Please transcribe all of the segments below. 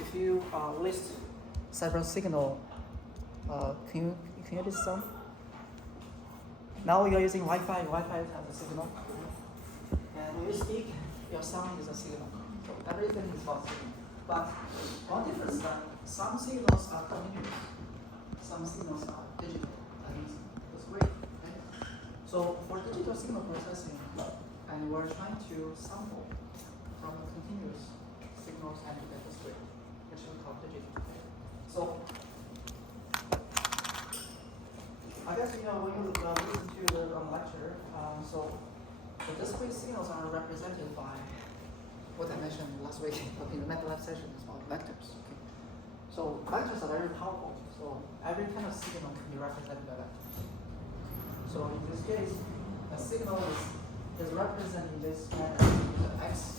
if you list several signal, can you list some? Now you're using Wi-Fi. Wi-Fi has a signal, and when you speak, your sound is a signal. So everything is about signal. But one difference is that some signals are continuous, some signals are digital. That means it's great. Okay? So for digital signal processing, and we're trying to sample from the continuous signals and get the straight, which we call digital. Okay? So I guess when you listen to the lecture, so the discrete signals are represented by what I mentioned last week in the MATLAB session is about vectors. Okay? So vectors are very powerful. So every kind of signal can be represented by vectors. So in this case, a signal is represented in this manner. The x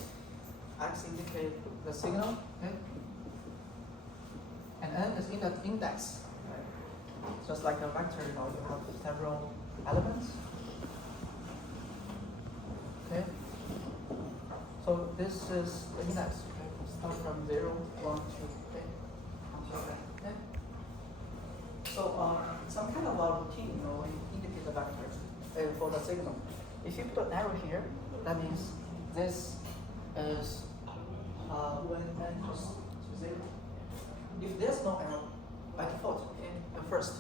indicates the signal, okay? And n is in the index. Just like a vector, you have several elements. Okay. So this is the index. Okay. Start from 0, 1, 2, okay, until that. Okay. So some kind of a routine, when you indicate the vector for the signal. If you put an arrow here, that means this is when n equals to 0. If there's no arrow, by default, okay, the first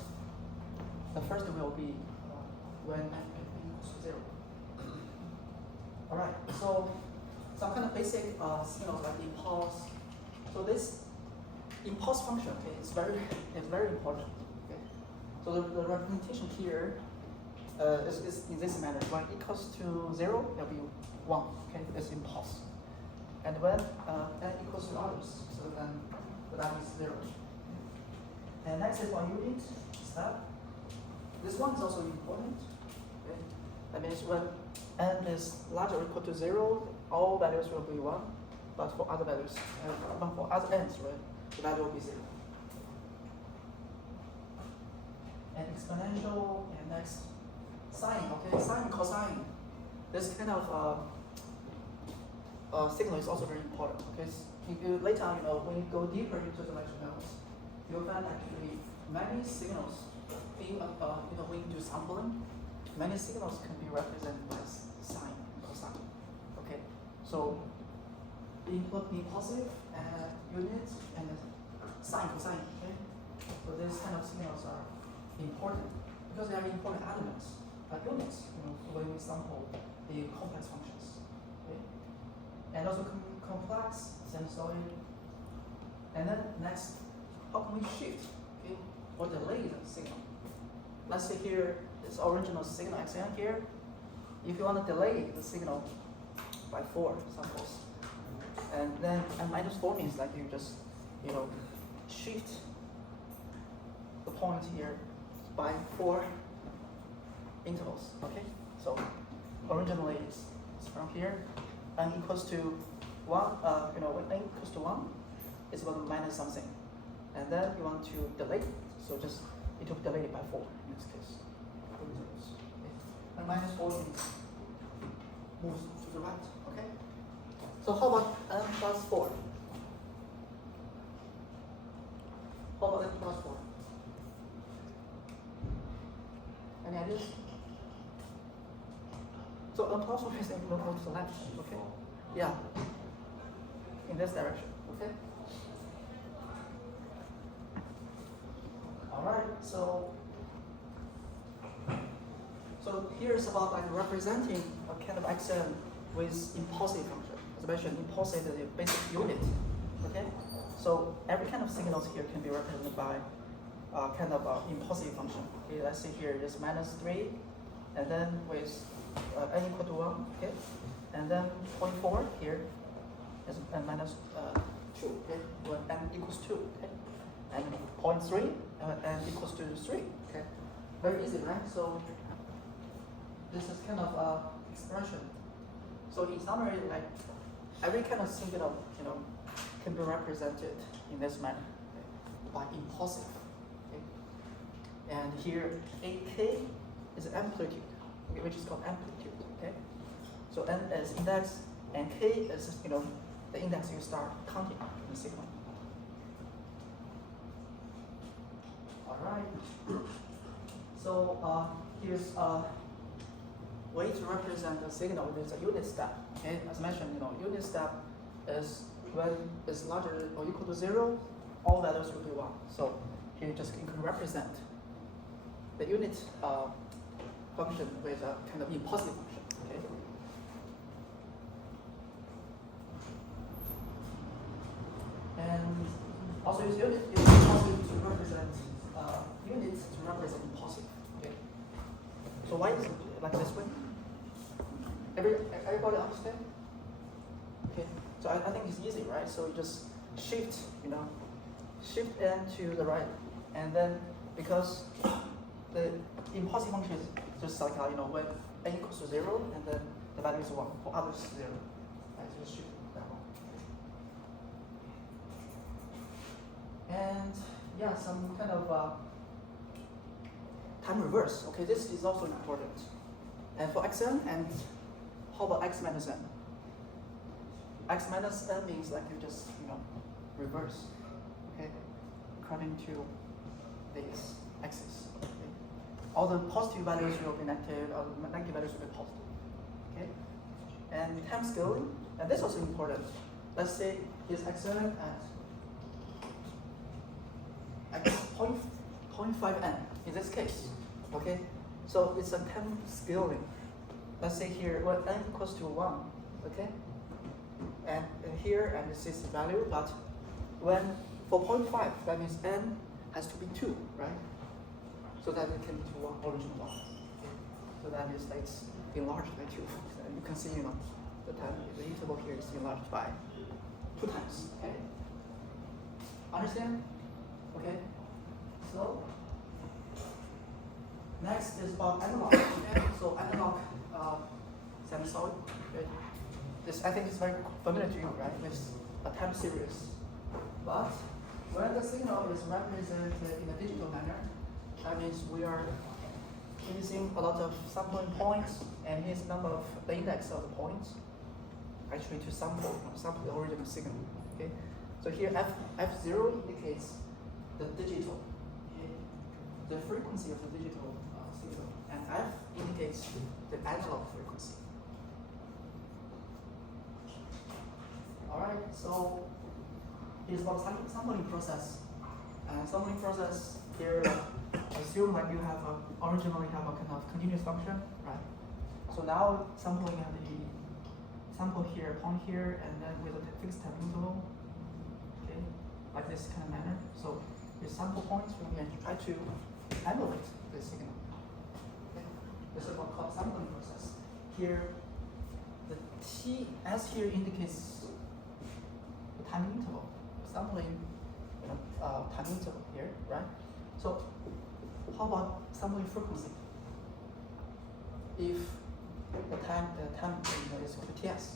will be when n equals to 0. All right, so some kind of basic signals like impulse. So this impulse function, okay, is very important. Okay, so the representation here is in this manner. When it equals to 0, it will be 1. Okay, it's impulse. And when n equals to others, so then that is 0. And next is one unit step. This one is also important. Okay? That means when n is larger or equal to 0, all values will be 1. But for other values, for other n's, right, the value will be 0. And exponential, and next sine. Okay, sine, cosine. This kind of signal is also very important. Okay, later on, when you go deeper into the lecture notes, you'll find actually many signals being, when you do sampling, many signals can be represented by sine and cosine. Okay, so impulsive unit and sine, cosine. Okay, so these kind of signals are important because they are important elements, units. When we sample the complex functions. Okay, and also complex sinusoid. And then next, how can we shift, okay, or delay the signal? Let's say here, this original signal xn here. If you want to delay the signal by 4 samples, and then n-4 means like you just, shift the point here by 4 intervals. Okay, so originally it's from here, n equals to 1. When n equals to 1, it's about minus something. And then you want to delay it, so just it will delay it by 4 in this case. And -4 means moves to the right. Okay. So how about n plus 4? How about n plus 4? Any ideas? So n plus 4 is move to the left. Okay. Yeah. In this direction. Okay. All right, so here's about like representing a kind of xn with impulsive function. As I mentioned, impulsive is a basic unit. Okay, so every kind of signals here can be represented by kind of impulsive function. Okay, let's see here it is -3, and then with n equal to 1. Okay, and then 0.4 here is -2. Okay, when n equals 2. Okay. And 0.3 and equals to 3. Okay, very easy, right? So this is kind of expression. So in summary, like every kind of signal, can be represented in this manner, okay, by impulsive. Okay, and here AK is amplitude, okay, which is called amplitude. Okay, so n is index and k is the index you start counting in the signal. So here's a way to represent a signal with a unit step. Okay, as mentioned, unit step is when it's larger or equal to 0, all values will be 1. So here you can represent the unit function with a kind of impulsive function. Okay. And also use unit is impulsive to represent units to represent impulsive. Okay. So why is it like this way? Everybody understand? Okay. So I think it's easy, right? So you just shift, shift n to the right, and then because the impulsive function is just like when n equals to 0, and then the value is 1 for others 0. I just shift that one. And yeah, some kind of time reverse. Okay, this is also important. And for xn, and how about x minus n? X minus n means like you just reverse, okay, according to this axis. Okay? All the positive values will be negative, or the negative values will be positive. Okay, and time scaling, and this is also important. Let's say here's xn at x 0.5n in this case. Okay, so it's a time scaling. Let's say here when n equals to 1. Okay. And here, and this is the value, but when for 0.5, that means n has to be 2, right? So that it can be to 1, original 1. Okay. So that is like it's enlarged by 2. So you can see, the time, the interval here is enlarged by 2 times. Okay. Understand? Okay. So next is about analog. Okay. So analog sinusoid. Okay. This I think is very familiar to you, right? With a time series. But when the signal is represented in a digital manner, that means we are using a lot of sampling points, and here's number of the index of the points actually to sample the original signal. Okay. So here f0 indicates the digital, okay, the frequency of the digital signal, and f indicates the analog frequency. Alright, so here's about sampling process. Sampling process here, assume like you have originally have a kind of continuous function, right? So now sampling at the sample here, point here, and then with a fixed time interval, okay, like this kind of manner. So your sample points, we can try to emulate the signal. Okay, this is what called sampling process. Here, the TS here indicates time interval, sampling time interval here, right? So how about sampling frequency? If the time is equal to Ts.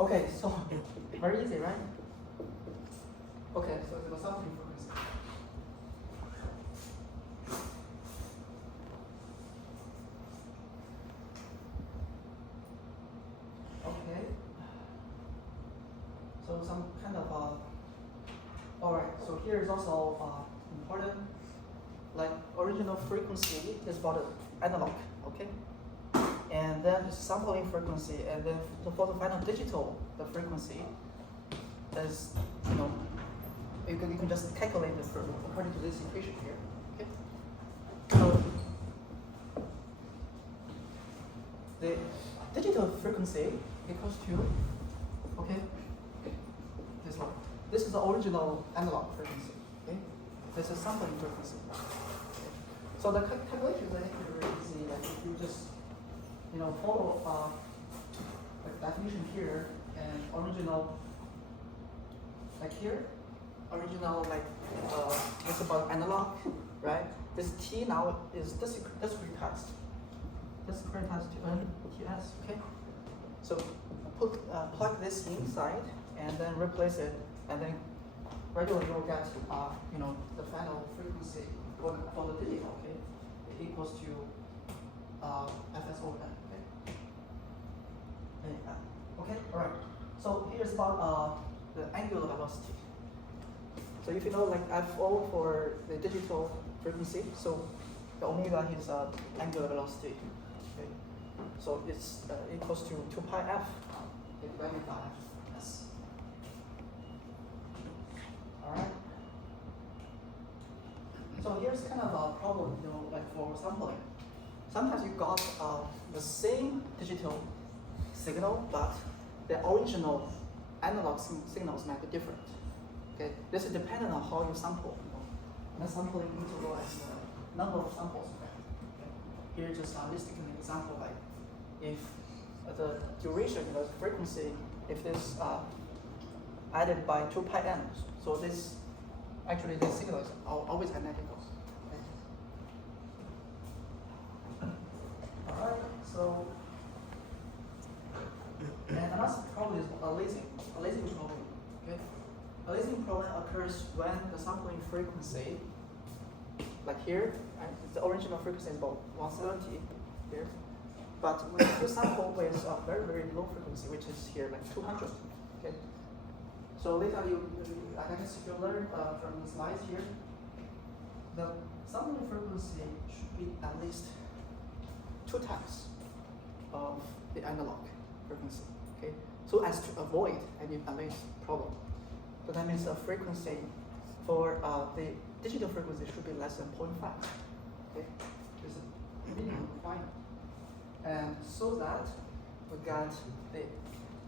Okay, so very easy, right? Okay, so it's the sampling frequency. Okay. So some kind of alright, so here is also important, like original frequency is about analog, okay? And then sampling frequency, and then for the final digital, the frequency is, you can just calculate it according to this equation here, okay? So the digital frequency equals to, okay? This one. This is the original analog frequency. Okay, this is sampling frequency. Okay. So the calculation is actually very easy. Like if you just, follow like definition here and original, like here, original like it's about analog, right? This T now is discretized. Discretized to NTS. Okay. So plug this inside, and then replace it, and then gradually you'll get the final frequency for the digital. Okay, it equals to Fs over n. Okay, all right. So here's about the angular velocity. So if you know like FO for the digital frequency, so the omega is angular velocity. Okay? So it's equals to 2 pi f divided by s. All right. So here's kind of a problem, you know, like for sampling. Sometimes you got the same digital signal, but the original analog signals might be different. Okay, this is dependent on how you sample. You know, the sampling interval and the number of samples. Okay. Here just listing an example, like if the duration, you know, the frequency, if this added by 2 pi n, so this actually the signal is always identical. Okay. All right, so and another problem is aliasing problem. Okay, aliasing problem occurs when the sampling frequency, like here, the original frequency is about 170 here, but when you sample with a very very low frequency, which is here like 200. Okay, so later I guess you learn from the slides here, the sampling frequency should be at least 2 times of the analog frequency. Okay, so as to avoid any aliasing problem. So that means the frequency for the digital frequency should be less than 0.5. Okay, this is minimum requirement. And so that we got the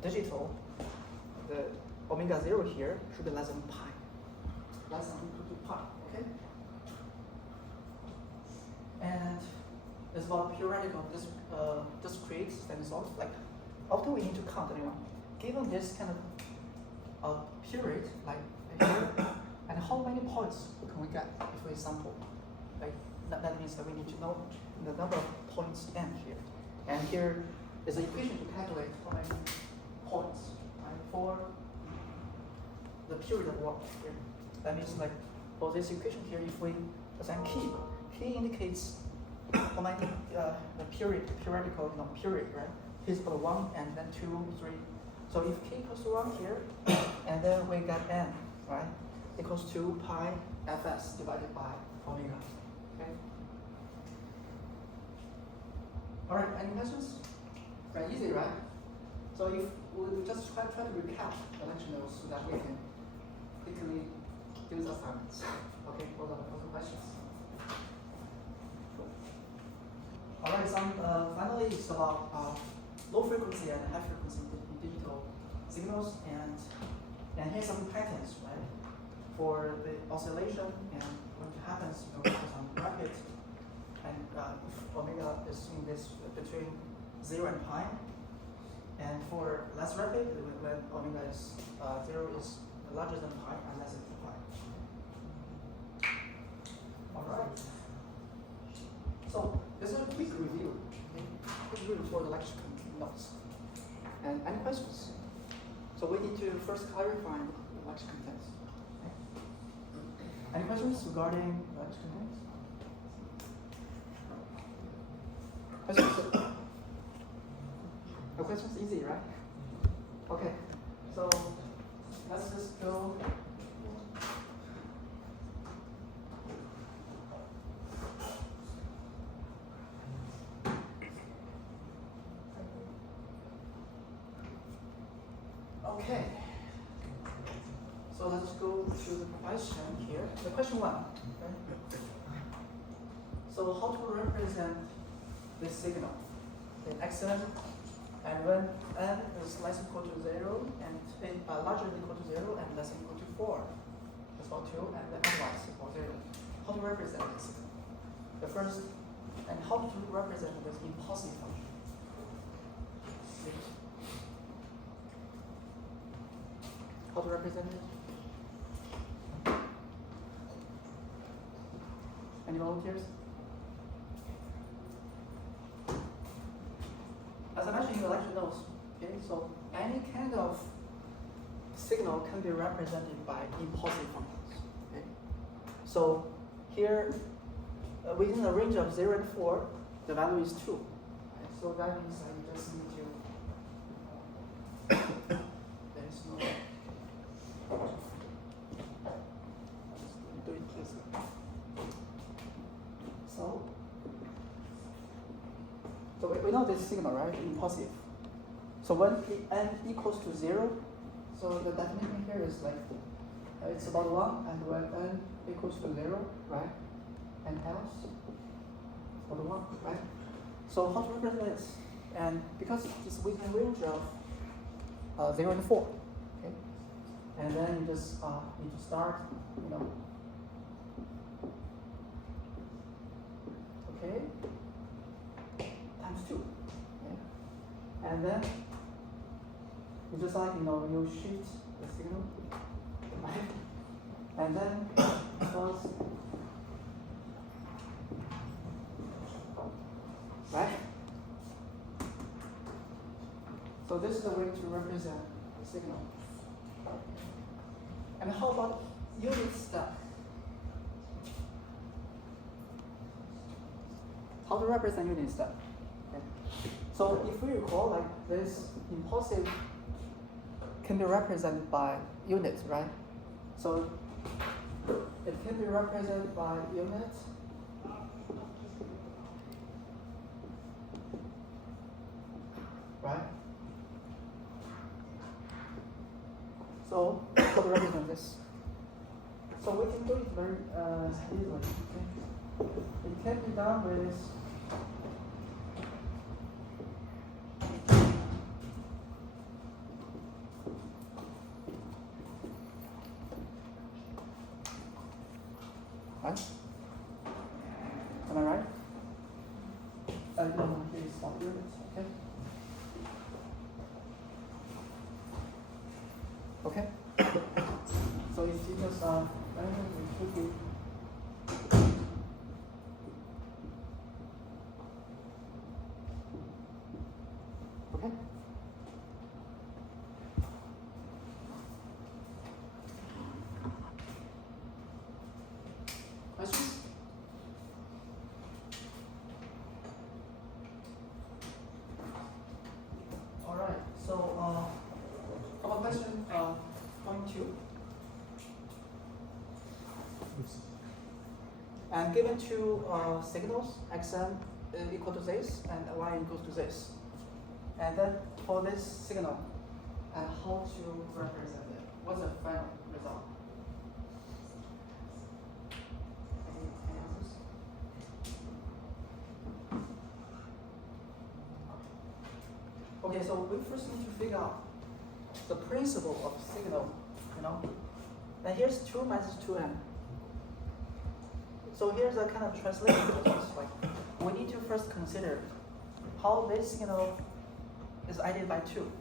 digital, the omega 0 here should be less than pi, less than equal to pi. Okay, and it's about periodical discrete sinusoids. Like after we need to count, you know, given this kind of period, like here, and how many points can we get if we sample? Like that means that we need to know the number of points n here, and here is an equation to calculate how many points, right, for the period of work here. That means like for this equation here, if we assign key indicates how many the periodical, you know, period, right? Is for 1 and then 2, 3. So if k equals to 1 here, and then we got n, right, equals to pi fs divided by omega. Okay. All right. Any questions? Right. Easy, right? So if we just try to recap the lecture notes so that we can quickly do the assignments. Okay. Hold on for some questions. All right. Finally, it's about low frequency and high frequency digital signals, and here's some patterns, right, for the oscillation and when it happens, you know, for some rapid, and if omega is in this between 0 and pi, and for less rapid, when omega is 0 is larger than pi and less than pi. All right. So this is a quick review. Okay? Quick review for the lecture notes. And any questions? So we need to first clarify the lecture contents. Okay. Any questions regarding the lecture contents? Questions? No questions? Easy, right? Okay. So let's just go. Okay, so let's go to the question here. The question 1. Okay. So how to represent this signal in xn, and when n is less than equal to 0 and larger than equal to 0 and less than equal to 4, that's about 2, and then otherwise equal 0. How to represent this signal? The first, and how to represent this impulsive function. How to represent it? Any volunteers? As I mentioned in the lecture notes, okay, so any kind of signal can be represented by impulsive functions. Okay? So here, within the range of 0 and 4, the value is 2. Okay? So that means that you just need to, there is no So we know this signal, right? Impulsive. So when n equals to 0, so the definition here is like it's about 1, and when n equals to 0, right? And else about 1, right? So how to represent this? And because it's within range of 0 and 4, okay? And then you just need to start, okay, times 2, okay? And then you just you shift the signal, right? And then close, right? So this is the way to represent the signal. And how about unit step? How to represent unit step? Okay. So if we recall, like this impulsive can be represented by units, right? So it can be represented by units. Right? So how to represent this? So we can do it very easily. Okay? It can be done with right? Am I right? No, here is stop units, okay? Okay? So if you just we should be okay? Questions? All right. So our question point 2. And given two signals, xn equal to this and y equals to this. And then for this signal, and how to represent it? What's the final result? Any answers? Okay, so we first need to figure out the principle of signal, And here's 2 minus 2n. So here's a kind of translation process. Like we need to first consider how this signal is added by 2.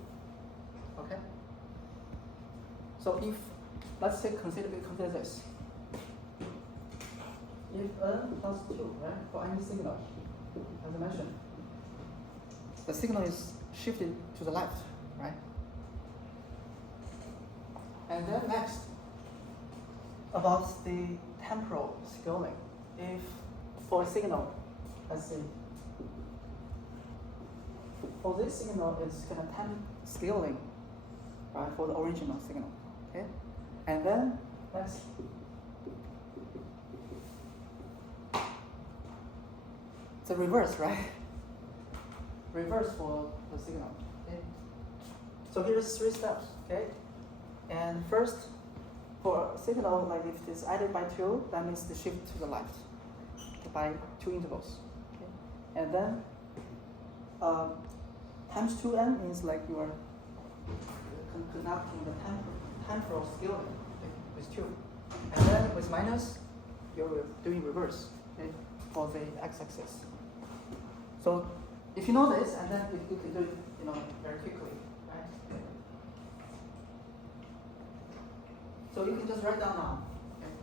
Okay? So if let's say consider this. If n plus 2, right, for any signal, as I mentioned, the signal is shifted to the left, right? And then next, about the temporal scaling. If for a signal, let's see, for this signal, it's kind of time scaling, right, for the original signal, okay? And then next, the reverse, right? Reverse for the signal, okay? So here's 3 steps, okay? And first, for a signal, like if it's added by 2, that means the shift to the left by 2 intervals. Okay? And then times 2n means like you are conducting the temporal scaling, okay, with 2. And then with minus, you're doing reverse, okay, for the x-axis. So if you know this, and then you can do it, very quickly, right? So you can just write down now, okay,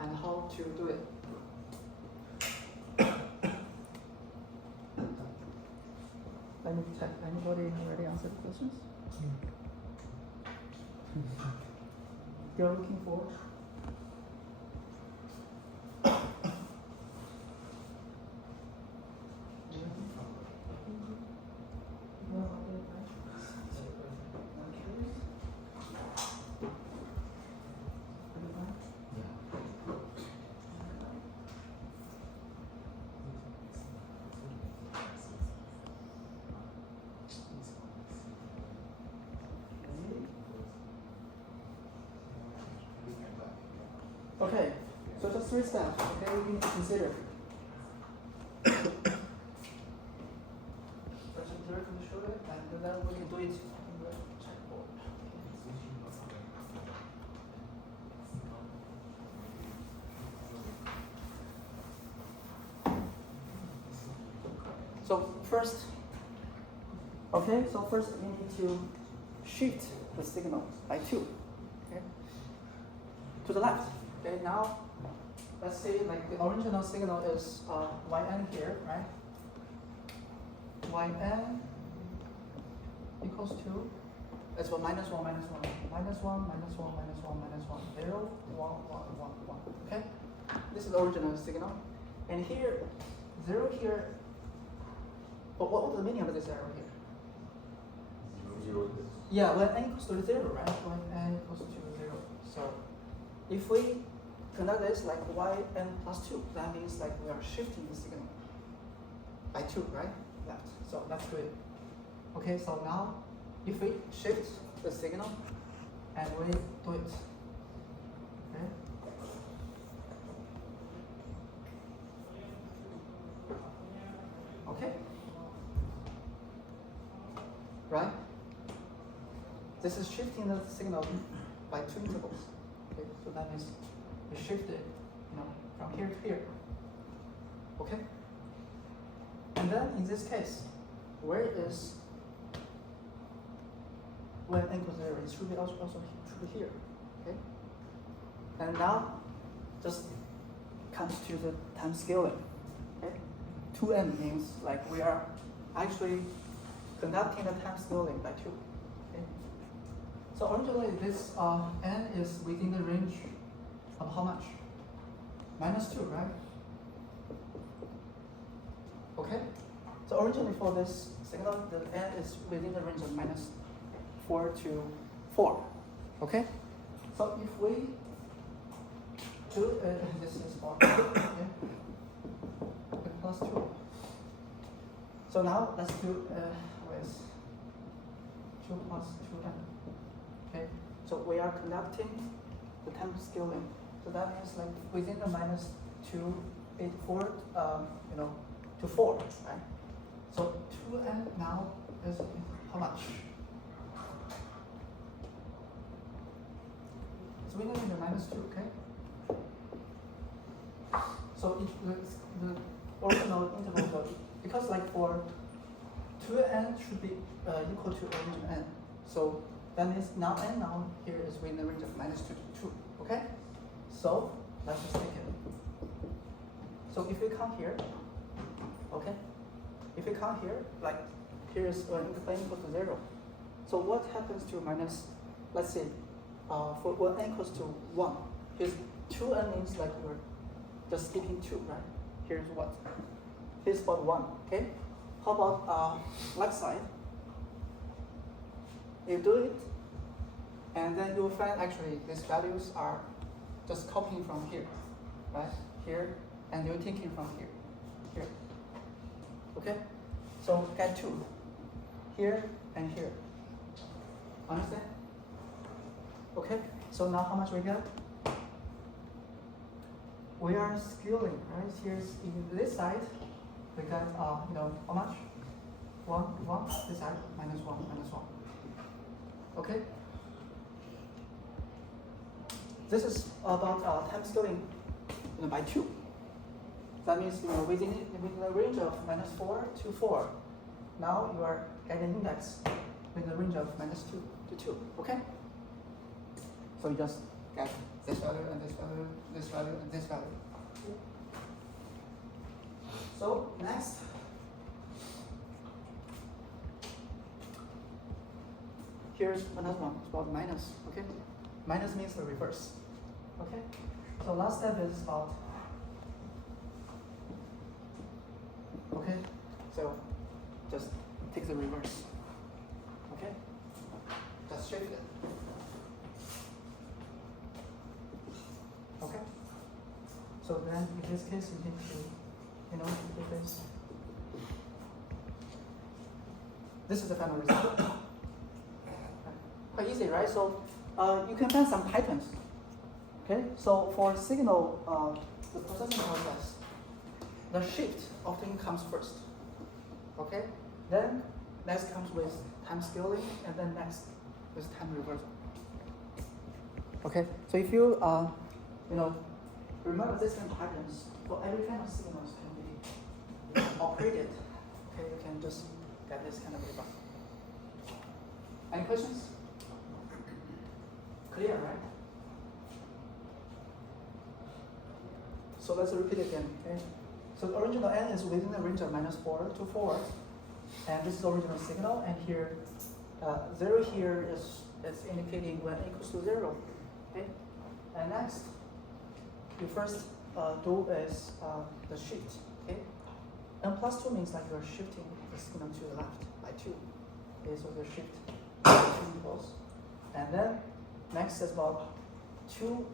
and how to do it. Let me check. Anybody already answered the questions? You're looking for? Okay, so just 3 steps, okay, we need to consider. First observe and show it, and then we can do it on the checkboard. So first, okay, so first we need to shift the signal by 2, okay, to the left. Okay, now let's say like the original signal is yn here, right? Yn equals to, it's -1, -1, -1, -1, -1, -1, -1, 0, 1, 1, 1, 1. Okay, this is the original signal, and here 0 here. But what the meaning of this arrow here? 0, 0. Yeah, when n equals to 0, right? When n equals to 0. So if we conduct this like yn plus 2, that means like we are shifting the signal by 2, right? Left. So that's good. Okay, so now if we shift the signal and we do it, okay? Okay? Right? This is shifting the signal by 2 intervals. Okay, so that means we shift it, from here to here. Okay? And then in this case, where is when n equals 0? It should be also should be here. Okay? And now just comes to the time scaling. Okay? 2n means like we are actually conducting the time scaling by 2. Okay? So originally this n is within the range of how much? -2, right? Okay? So originally for this signal, the n is within the range of -4 to 4. Okay? So if we do this is for okay? Plus 2. So now let's do with 2 plus 2n. Okay? So we are conducting the time scaling. So that means like within the -2, 8, 4, to 4, right? So 2n now is how much? So we know in the -2, okay? So the original interval, because like for 2n should be equal to origin n. So that means now n now here is within the range of -2 to 2, okay? So let's just take it. So if we come here, okay? If we come here, like here is n equals to 0. So what happens to let's say, for when n equals to 1, here's 2n means like we're just skipping 2, right? Here's what? Here's about 1, okay? How about left side? You do it, and then you'll find actually these values are just copying from here, right? Here, and you're taking from here. Okay? So get 2. Here and here. Understand? Okay? So now how much we get? We are scaling, right? Here's in this side, we got how much? 1, 1, this side, -1, -1. Okay? This is about time scaling by 2. That means within the range of -4 to 4. Now you are getting index with the range of -2 to 2. Okay? So you just get this value and this value, this value and this value. So next, here's another one. It's about minus. Okay? Minus means the reverse. Okay? So last step is about. Okay? So just take the reverse. Okay? Just shift it. Okay? So then in this case you need to, do this. This is the final result. Quite easy, right? So you can find some patterns. Okay? Okay, so for signal, the processing process, the shift often comes first. Okay, then next comes with time scaling, and then next with time reversal. Okay, so if you remember this kind of patterns for every kind of signals can be operated. Okay, you can just get this kind of result. Any questions? Clear, right? So let's repeat again. Okay. So the original n is within the range of -4 to 4, and this is the original signal. And here, 0 here is indicating when n equals to 0. Okay. And next, you first do is the shift. Okay. N plus 2 means like you're shifting the signal to the left by 2. Okay. So the shift by 2 equals, and then next is about 2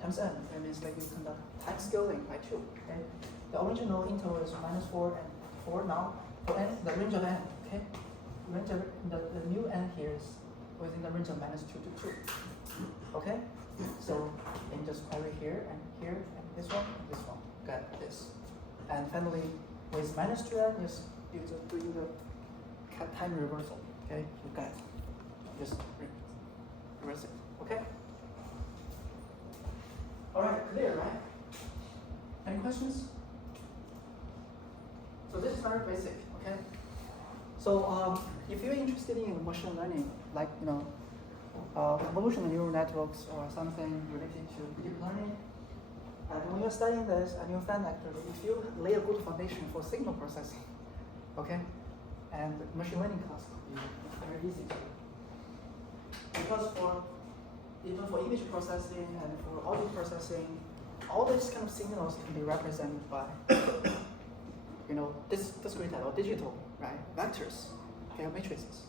times n. That means like you conduct time scaling by 2. Okay. The original interval is -4 and 4 now. For n, the range of n. Okay. Range of the new n here is within the range of -2 to 2. Okay. So you can just query here and this one and this one. Got this. And finally, with -2n is you just do the time reversal. Okay. You got just reverse it. Okay. All right, clear, right? Any questions? So this is very basic, okay? So if you're interested in machine learning, like evolution neural networks or something related to deep learning, and when you're studying this and you find that if you lay a good foundation for signal processing, okay, and machine learning class could be very easy to do. Because even for image processing and for audio processing, all these kind of signals can be represented by, discrete or digital, right? Vectors, okay, matrices.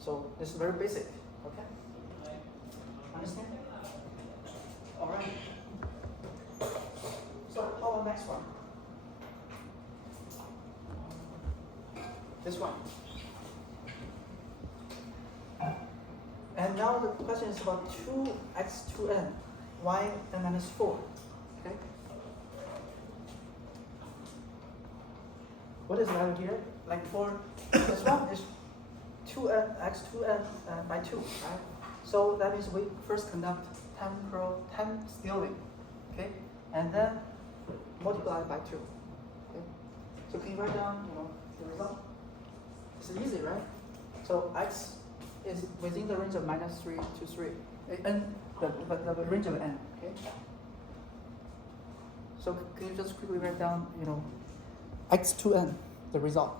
So this is very basic, okay? Understand? All right. So how about next one? This one. And now the question is about 2x2n, y n minus 4. Okay. What is the value here? Like for this one is 2n x2n by 2, right? So that means we first conduct time scaling, okay, and then multiply by 2. Okay. So can you write down the result? It's easy, right? So x is within the range of -3 to 3, and the range of n. Okay. So can you just quickly write down, x2n, the result?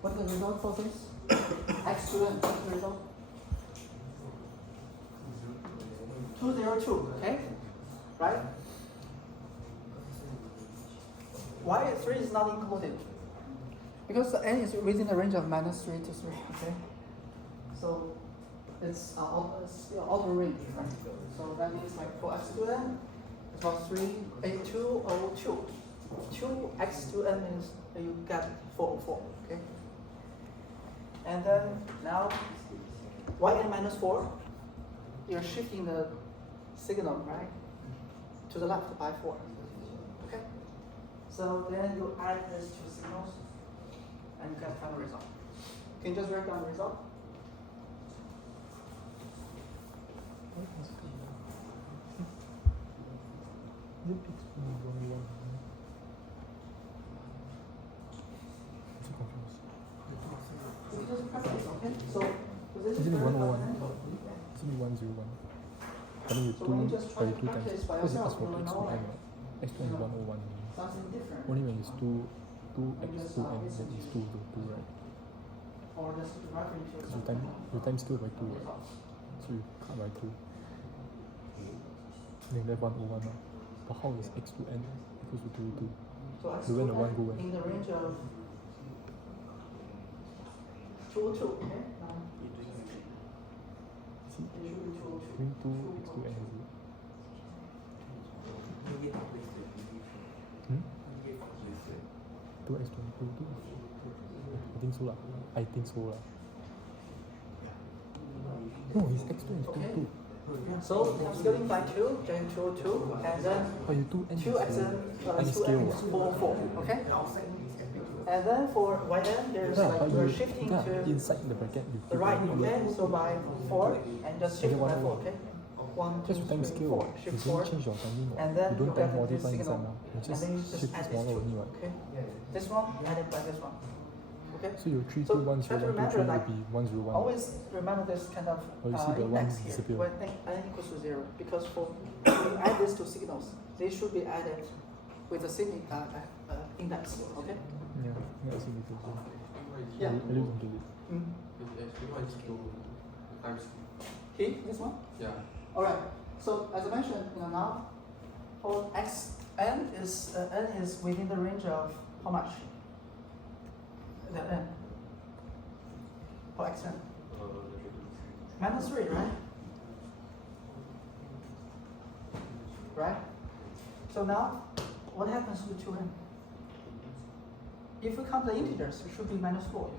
What's the result for this? x2n, what's the result? 202, okay? Right? Why 3 is not included? Because the n is within the range of -3 to 3, okay? So it's still outer range, right? So that means like for x2n, it's about 202. 2x2n means you get 404, okay? And then now, yn minus 4, you're shifting the signal, right, to the left by 4, okay? So then you add these two signals and you get the final result. Can you just write down the result? So just practice, okay? So this is Isn't it very 101? fundamental. Isn't it 101? I mean, So when you 2 just try by to 2 times. practice by Because it yourself, asks for you will know x2n. X2n is 101. something different. Only when it's 2x2n, then it's 2 to 2, right? Or just referring to Because something. you time scale by 2, right? So you cut by 2. Then left 101 now. But how is x2n equals to 2 2? So So when the one go in the range of 2 202, okay? Now, See, it should be 202. doing 2 x2n is it? Hmm? 2 x2n, 2. I think so lah. I think so lah. No, his x2n is Okay. 2. So I'm scaling by 2, then 202, and then Oh, you 2n 2 x n, 2n is 4, okay? And then for yn, there's Yeah, like but we're you, shifting yeah, to inside the bracket you the right, okay? So by 4, and just shift Okay, by 4, whatever. okay? 1, 2, just time 3, scale. 4, You shift don't 4, change your timing. and then You don't you time get the modify signal, inside now. You and just then you just shift add it these smaller two, only what. okay? This one added by this one, okay? So your 3, So 2, 1, 0, try to 1, 2, 3 remember, will like, be 1, 0, 1. Always remember this kind of Oh, you see the index one here disappear. when n equals to 0, because for when you add these two signals, they should be added with the same index, okay? Yeah, that's a little bit. Yeah. I don't get it. Mm. Times. Okay, this one? Yeah. Alright, so as I mentioned, now for x n is within the range of how much? The n for x n minus 3, right? Right? So now what happens with 2n? If we count the integers, it should be minus 4.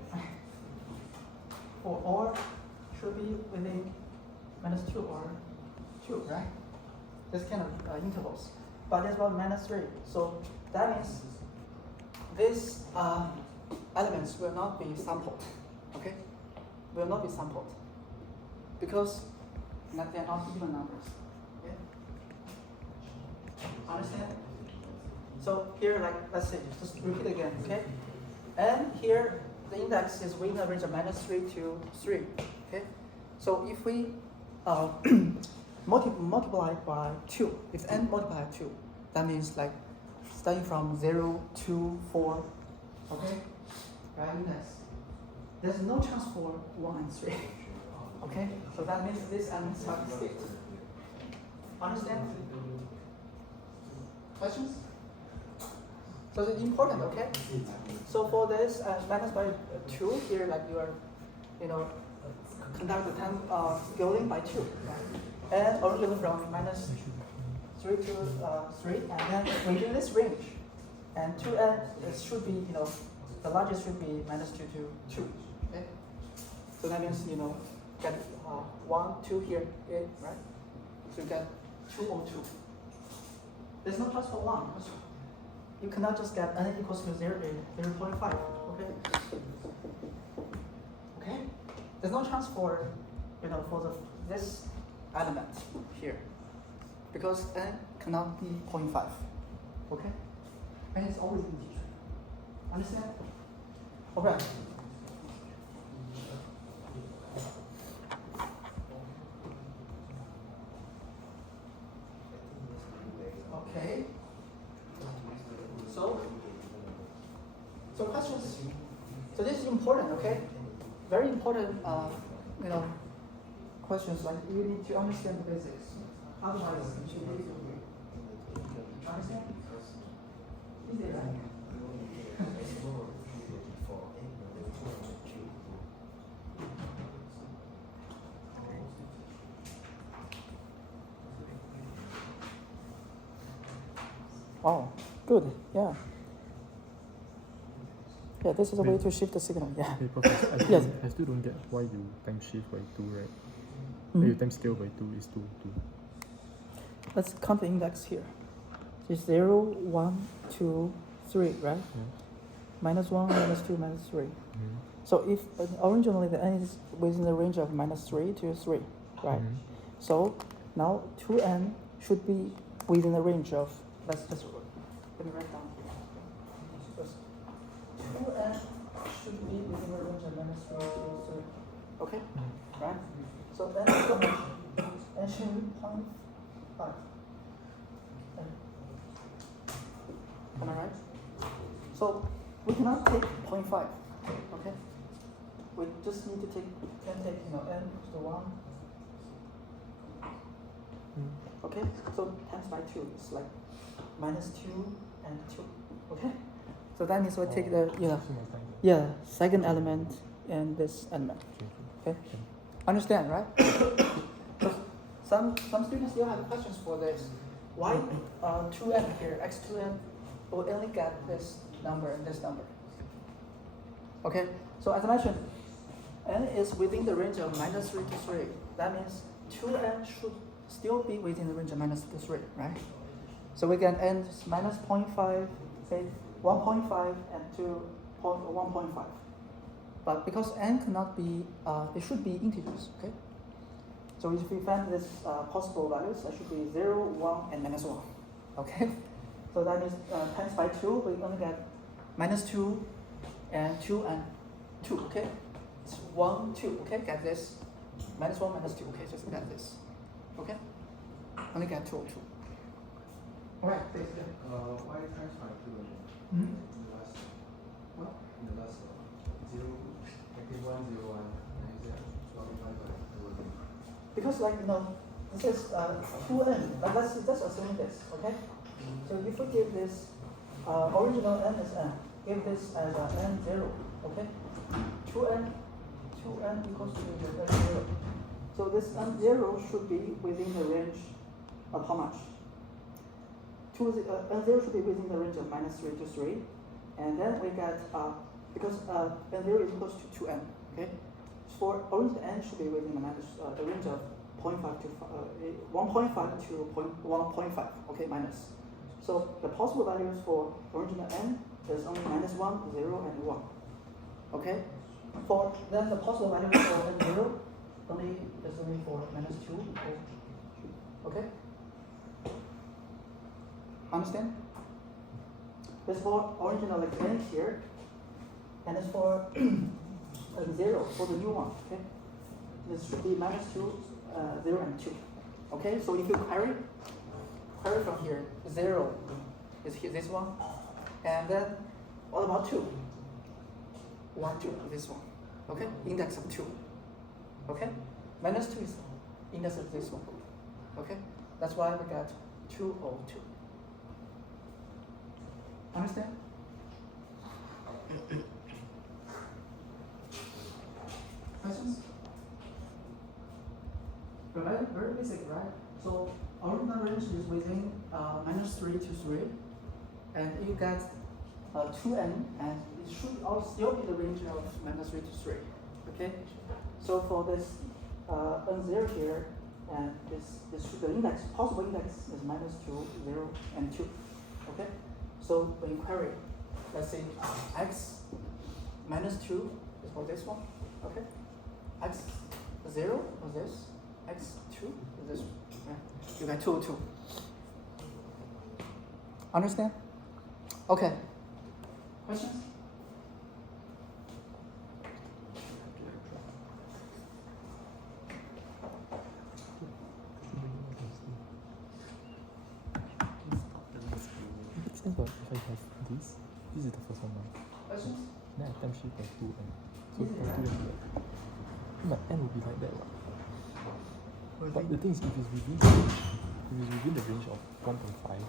Or should be within minus 2 or 2, right? This kind of intervals. But it's about minus 3. So that means these elements will not be sampled. Okay? Will not be sampled. Because they are not even numbers. Okay? Understand? So here, like, let's say, just repeat again, okay? And here, the index is within the range of minus 3 to 3, okay? So if we multiply by 2, if n multiply by 2, that means like starting from 0 to 4, okay? Right, index. There's no chance for 1 and 3, okay? So that means this elements are state. Understand? Questions? So it's important, okay? So for this minus by 2 here, like you are, conduct the time scaling by 2, right? And originally from minus 3 to 3, and then within this range, and 2n it should be, the largest should be minus 2 to 2, okay? So that means, get 1, 2 here, right? So you get 2 or 2. There's no chance for 1. You cannot just get n equals to 0.5, okay? Okay? There's no chance for, for this element here, because n cannot be 0.5, okay? And it's always integer. Understand? Okay. Okay. So questions. So this is important, okay? Very important, questions. Like you need to understand the basics. Otherwise, you should be understand. Easy, right? Oh, good. Yeah. Yeah, this is a way to shift the signal. Yeah. Hey, Professor, Yes. I still don't get why you time shift by 2, right? Mhm. You time scale by 2 is 2, 2. Let's count the index here. It's 0, 1, 2, 3, right? Yeah. Minus 1, minus 2, minus 3. Mm-hmm. So if originally the n is within the range of minus 3 to 3, right? Mhm. So now 2n should be within the range of, let's just, let me write down here. First, 2n should be within the range of minus 3 to 3. Okay? Right? So then how much? N should be 0.5. Am I right? So we cannot take 0.5. Okay? We just need to take, n to the 1. Okay? So times by 2 is like minus 2 and 2. Okay? So that means we take the, So much time. yeah, second element and this element. Okay. Okay, understand, right? Some students still have questions for this. Why 2n here, x2n, will only get this number and this number? Okay, so as I mentioned, n is within the range of -3 to 3. That means 2n should still be within the range of -3, right? So we can end -0.5, okay, 1.5 and to 1.5. But because n cannot be, it should be integers, okay? So if we find this possible values, that should be 0, 1, and -1, okay? So that means times by 2, we only get -2 and 2 and 2, okay? It's 1, 2, okay? Get this. -1, -2, okay? Just get this, okay? Only get 2, 2. All right, please. Why times by 2 Mm-hmm. in the last, Well, in the last 0, negative 1, 0, 1, and is that multiplied by 2 again? because this is 2n, but let's just assume this, okay? So if we give this original n is n, give this as n0, okay? 2n equals to n0. So this n0 should be within the range of how much? N0 should be within the range of -3 to 3, and then we get because n0 is equals to 2n, okay? For original n should be within the range of 0.5 to 1.5 to 1.5, okay, minus. So the possible values for original n is only -1, 0, and 1, okay? For then the possible value for n0 only for -2 or 2, okay? Understand? This for original like n here, and it's for 0 for the new one, okay? This should be -2, 0, and 2, okay? So if you query from here, 0 is here, this one, and then what about 2? 1, 2, this one, okay? Index of 2, okay? -2 is index of this one, okay? That's why we got 202. Understand? Questions? Very, very basic, right? So original range is within -3 to 3, and you get 2n, and it should also still be the range of -3 to 3. Okay. So for this n0 here, and this the index, possible index is -2, 0, and 2. Okay. So when you query, let's say x -2 is for this one. Okay. x0 is this. x2 is this one. Right? You got 2, 2. Understand? Okay. Questions? It makes sense, but if I have this is the first one now. Questions? Then I time shift by 2n. So by 2n is like, my n will be like that. But the thing is, if it's within the range of 1.5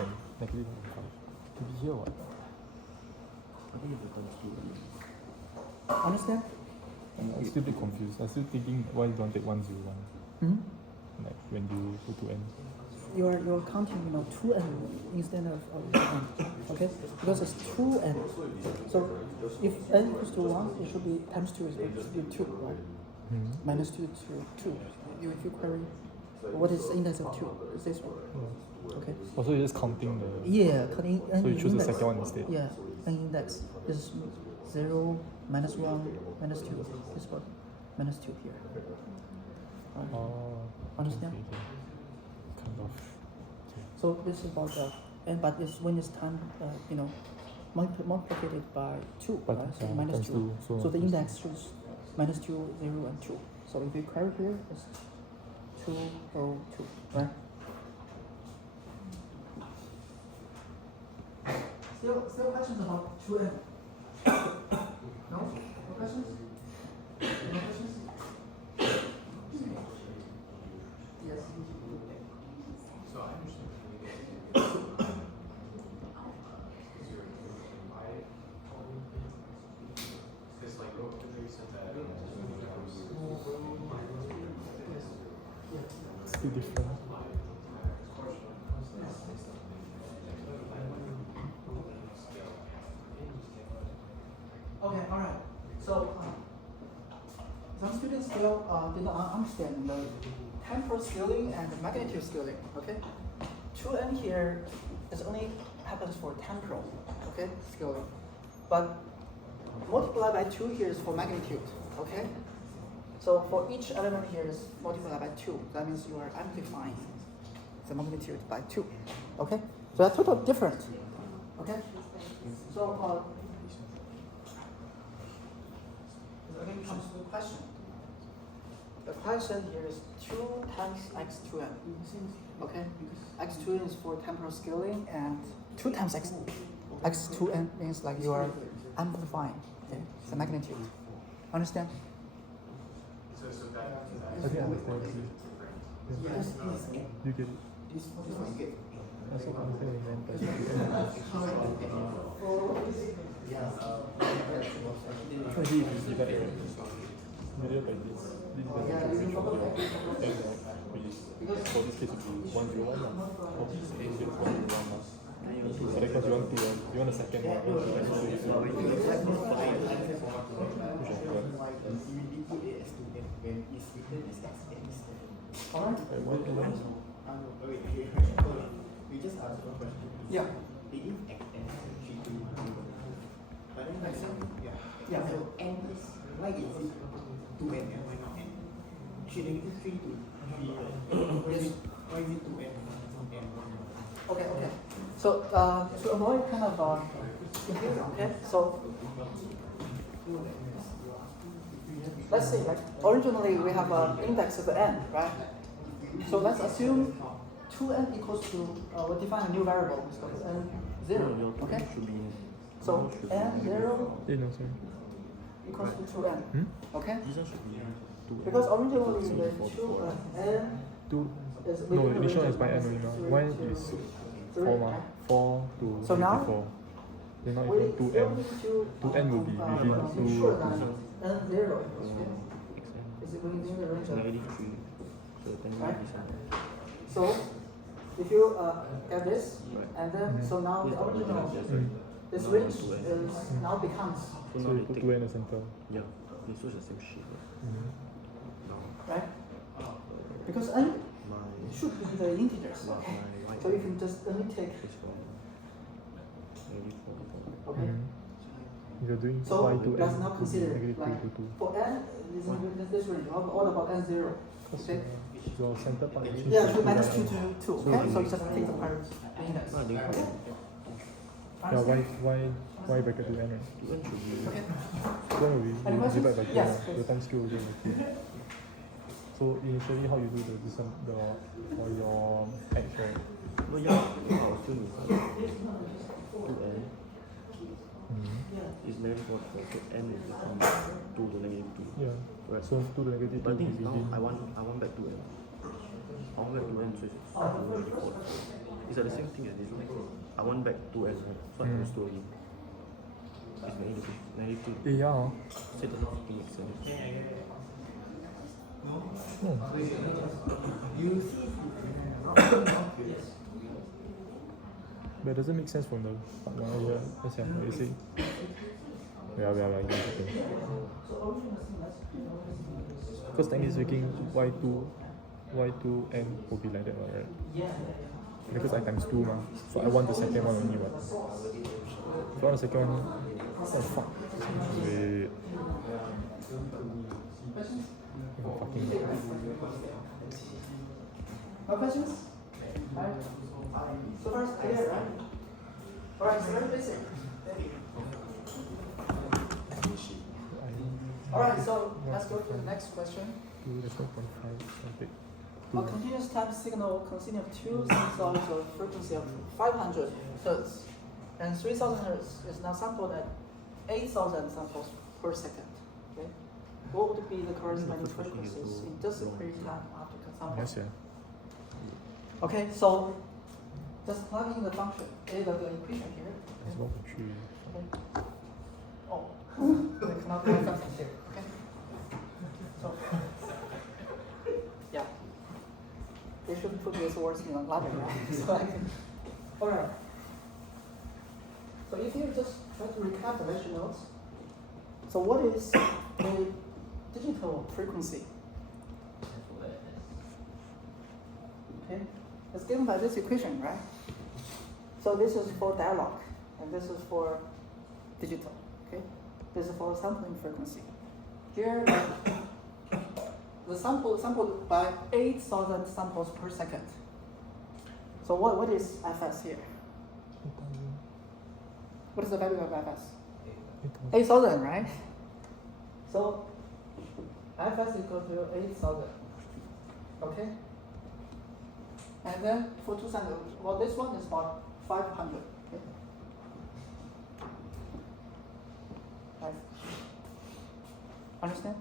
and negative 1.5, it will be here what? I think it's the times 2n. Understand? I'm still a bit confused. I'm still thinking why you don't take 101. Hmm? Like when you go to n. You're counting 2n instead of n, okay? Because it's 2n. So if n equals to 1, it should be times 2 is equal to 2, right? -2 to 2. If you query, what is the index of 2? Is this one? Okay. Also, you're just counting the. Yeah, counting n So you choose index. the second one instead. Yeah, n index is 0, -1, -2. This one, -2 here. Right. Oh. Understand? Okay. Kind of. So this is about and but it's when it's time multiplied by 2, But, right? So yeah, minus times 2. two, So the index shows -2, 0, and 2. So if you query here, it's 202, right? Still questions about 2n? No? No questions? No questions? Yes. So I understand when you get is your by because like Still different. Okay, all right. So some students still did not understand the temporal scaling and the magnitude scaling. Okay, 2n here is only happens for temporal, okay, scaling, but multiply by 2 here is for magnitude. Okay, so for each element here is multiplied by 2. That means you are amplifying the magnitude by 2. Okay, so they're totally different. Okay, so again comes to the question. The question here is 2 times x2n. Okay, x2n is for temporal scaling, and 2 times x2n means like you are amplifying, okay, the magnitude. Understand? I think I understand. Yeah. Yes. You get it. I also understand what you meant by 2n. Maybe if you divide it middle by this is the range of your n, right? Which is, for this case would be 101 lah. For this case it's 101 lah. But because you want you want a second one, you want to x2 so which Alright. what element? We just asked one question. Yeah. They give x and 3 to 1. But then like Yeah. So n is why is it 2n and why not n? 3 to 3 to 3. Why is it 2n and 1? Okay. So to avoid kind of confusion, okay. So let's say like originally we have an index of n, right? So let's assume 2n equals to we define a new variable, so n0. Okay. So n0 No, sorry. equals to 2n. Okay. This one should be 2n. Because originally the 2n 2. is No, within the initial range is by n of only now. 3 Mine to is 3, 4 ma. right? 4 to So now 4. Then now We it's 2n. 2n will be within ensure 2. that n0 is within the range of. Negative 3. So then Right. this one. So if you get this, Right. and then so now the original this Now range 2n. is now becomes So So now you they put take. 2n in the center. Yeah. They switch the same shit. Now right because n my should be the integers. Okay. my right So you can just only take is from negative 4 to 4. okay. You're doing So y to let's n now consider negative 2 like to 2. for n is in this range. All about n0. Okay. Your center part is Yeah, so minus 2 n. to 2. Okay. So you just take the parent index. Ah, they Okay. Yeah, y bracket to n, right? 2n should be. Okay. So when we Any questions? divide by 2, Yes, the please. time scale will be like 2. So initially how you do for your x, right? No, yeah. Our thing is 2n is negative 4 to 4. So n is from 2 to negative 2. Yeah. Right. So 2 to negative 2 But the thing is is now within. I want back to n. I want back to n, so it's negative 4. It's the same thing as this one. I want back to n, right? So I have to again. It's negative 2. Yeah. So it doesn't make sense. No. You see But it doesn't make sense from the part one earlier. Let's see what you say. Yeah. Because technically speaking, y2n will be like that, right? Because I times 2 ma. So I want the second one only, what? If I want the second one, what the fuck? Wait. Oh, fucking. No questions? Right. So far it's clear, right? Alright, so very basic. Alright, so let's go to the next question. 2, there's 1.5, something. A continuous time signal consisting of 2 sinusoids of frequency of 500 Hz and 3000 Hz is now sampled at 8,000 samples per second. Okay? What would be the corresponding frequencies in just a period of time after sample? Yes, yeah. Okay, so just plug in the function, the equation here. It's 1.3. Okay. Oh, we cannot find something here. Okay. words in Latin, right? So I can, all right. So if you just try to recap the lecture notes, so what is the digital frequency? Okay, it's given by this equation, right? So this is for dialogue, and this is for digital. Okay, this is for sampling frequency. Here, the sampled by 8,000 samples per second. So what is fs here? What is the value of fs? 8,000, right? So fs equal to 8,000. Okay. And then for 200, well, this one is about 500. Okay. Right. Understand?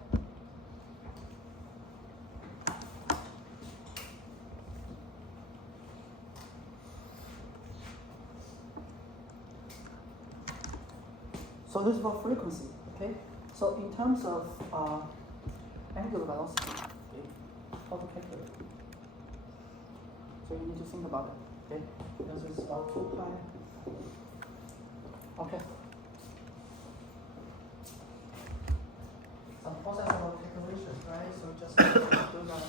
So this is for frequency, okay? So in terms of angular velocity, okay, how to calculate? So you need to think about it, okay? This is about 2 pi. Okay. Some process of calculation, right? So just do that.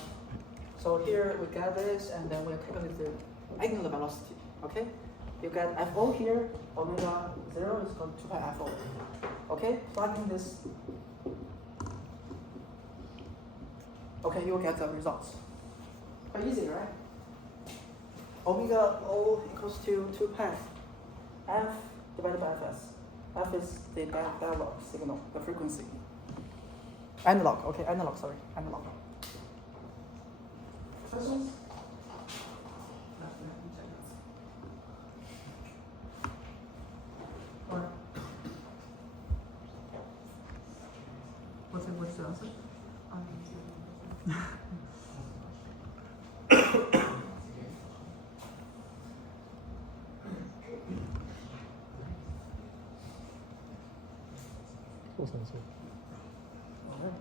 So here we get this, and then we calculate the angular velocity, okay? You get FO here, omega 0 is equal to 2 pi FO. Okay, plugging this. Okay, you'll get the results. Quite easy, right? Omega O equals to 2 pi F divided by Fs. F is the dialogue signal, the frequency. Analog, okay, analog, sorry, analog. Questions? Alright. What's the answer? What's the answer? Alright.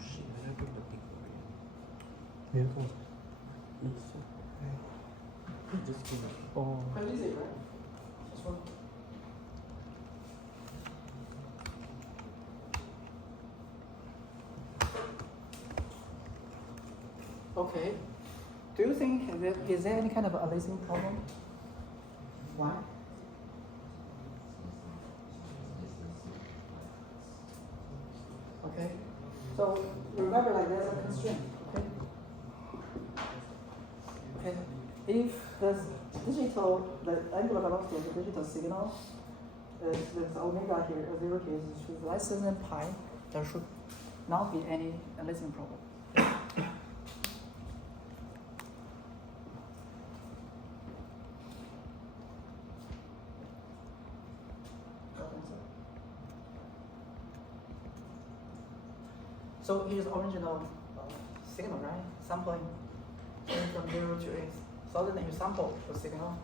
Shit, I never took the pink one. Yeah, what's It just came out. Oh, Quite easy, right? Just one. Okay. Do you think is there any kind of aliasing problem? Why? Okay. So remember, like there's a constraint. Okay. Okay. If the angular velocity of the digital signal is with omega here, 0 here is less than pi, there should not be any aliasing problem. So here's original signal, right? Sampling from 0 to 8. So then you sample the signal,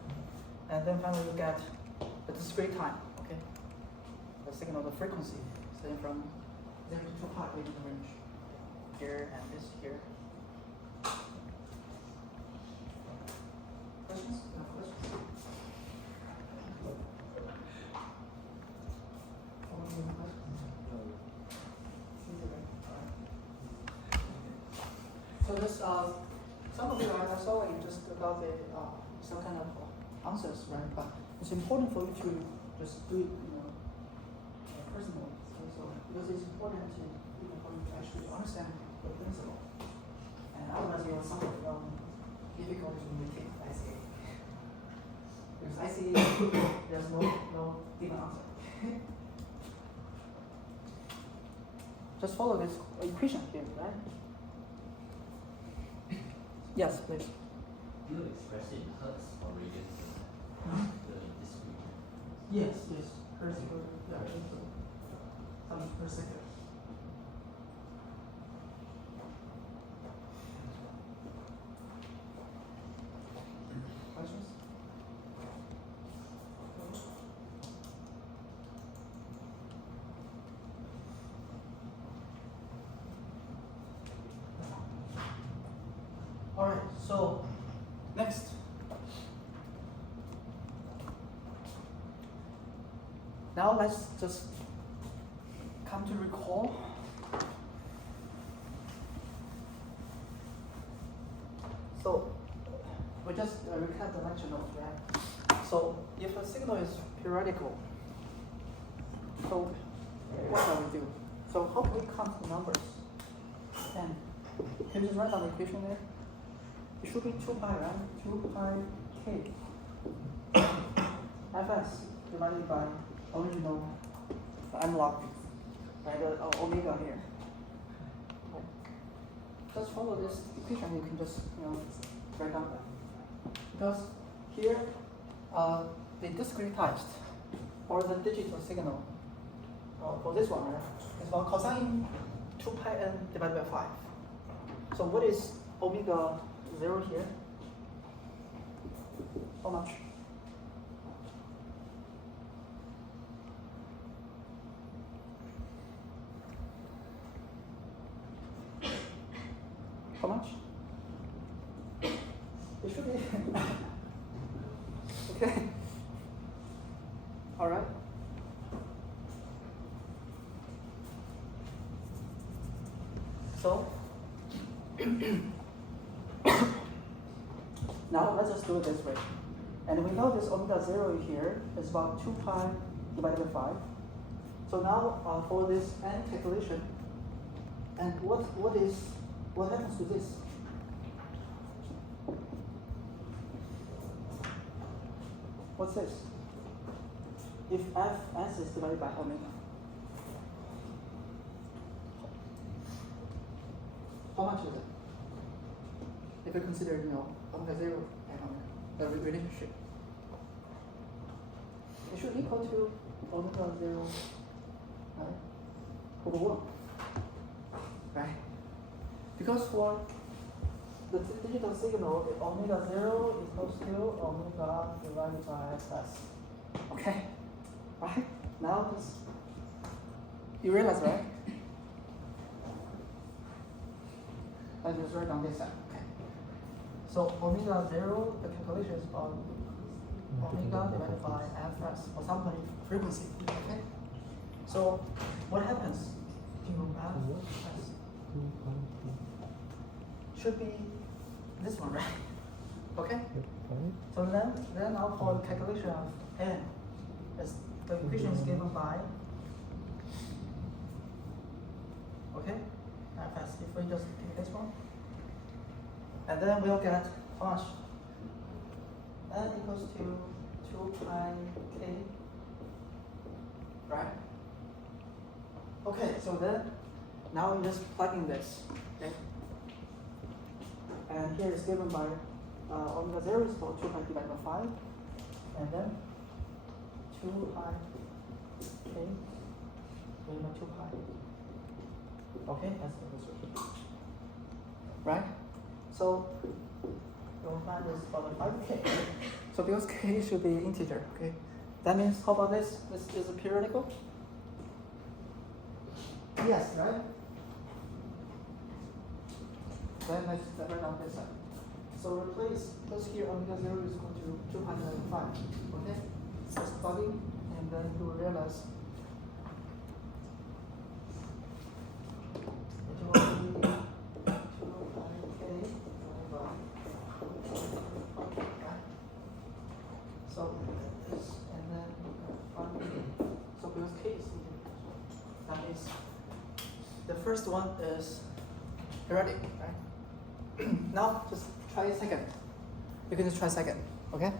and then finally you get the discrete time, okay? The signal, the frequency, so from 0 to 2 pi within the range. Here and this here. Questions? No questions? So this, some of you I saw you just got the some kind of answers, right? But it's important for you to just do it, personally. So because it's important to for you to actually understand the principle, and otherwise you will suffer from difficulty to retain ICA. Because ICA there's no given answer. Just follow this equation here, right? Yes, please. Do you express it in hertz or radians? The discrete. Yes, yes. Hertz per, yeah, some per second. Questions? Now let's just come to recall. So we just recap the lecture notes, right? So if a signal is periodical, so what shall we do? So how can we count the numbers? And can you just write down the equation there? It should be 2 pi, right? 2 pi k fs divided by original analog, right? The omega here. Right. Just follow this equation. You can just write down that, because here the discretized or the digital signal for this one, right, is about cosine 2 pi n divided by 5. So what is omega 0 here? How much? How much? It should be. Okay. All right. So now let's just do it this way. And we know this omega 0 here is about 2 pi divided by 5. So now for this n calculation, and what happens to this? What's this? If fs is divided by omega, how much is it? If you consider, omega 0 and omega, the relationship, it should equal to omega 0, right, over 1, right? Because for the digital signal, omega 0 equals to omega divided by fs. Okay, right? Now just, you realize, right? Let's just write down this side. Okay. So omega 0, the calculation is about omega divided by fs, or some frequency. Okay. So what happens to fs? Should be this one, right? Okay. So then now for the calculation of n, the equation is given by, okay, fs. If we just take this one, and then we'll get how much? N equals to 2 pi k, right? Okay, so then now we just plug in this, okay? And here is given by omega 0 is about 2 pi divided by 5, and then 2 pi k divided by 2 pi. Okay, that's the result. Right? So you'll find this about 5k. So because k should be integer, okay? That means, how about this? This is a periodical? Yes, right? Then let's write down this side. So replace, because here omega 0 is equal to 2 pi divided by 5. Okay? Let's plug in, and then you will realize it will be 2 pi k divided by 5. Right? So this, and then 5. So because k is integer, that means the first one is periodic, right? Now just try a second. You can just try a second, okay?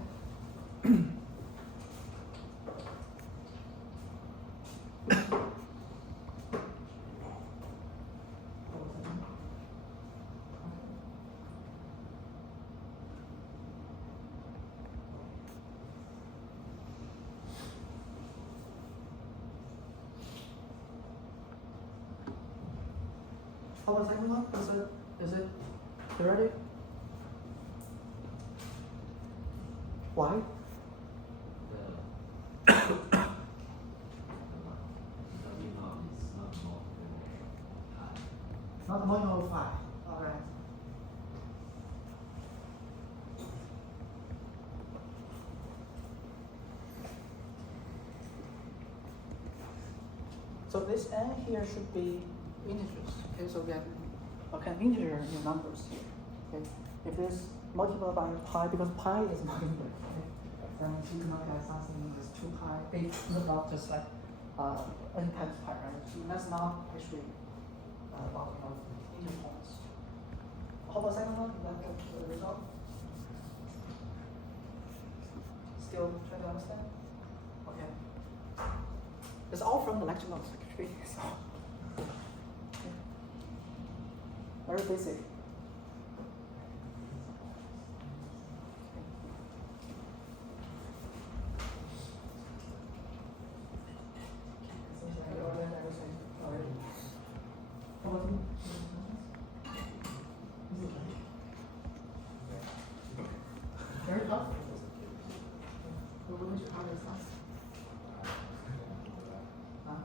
How about the second one? Is it periodic? Why? The minimum is not more than pi. Not more than 5. Alright. So this n here should be integers. Okay, so we have integer in numbers here. Okay, if this multiplied by pi, because pi is not integer. Okay, then you cannot get something with 2 pi. It's not just like n times pi, right? So that's not actually about integer points. How about second one? Like the result? Still trying to understand? Okay. It's all from the lecture notes actually. So okay. Very basic. Very tough. Which part is that? Huh?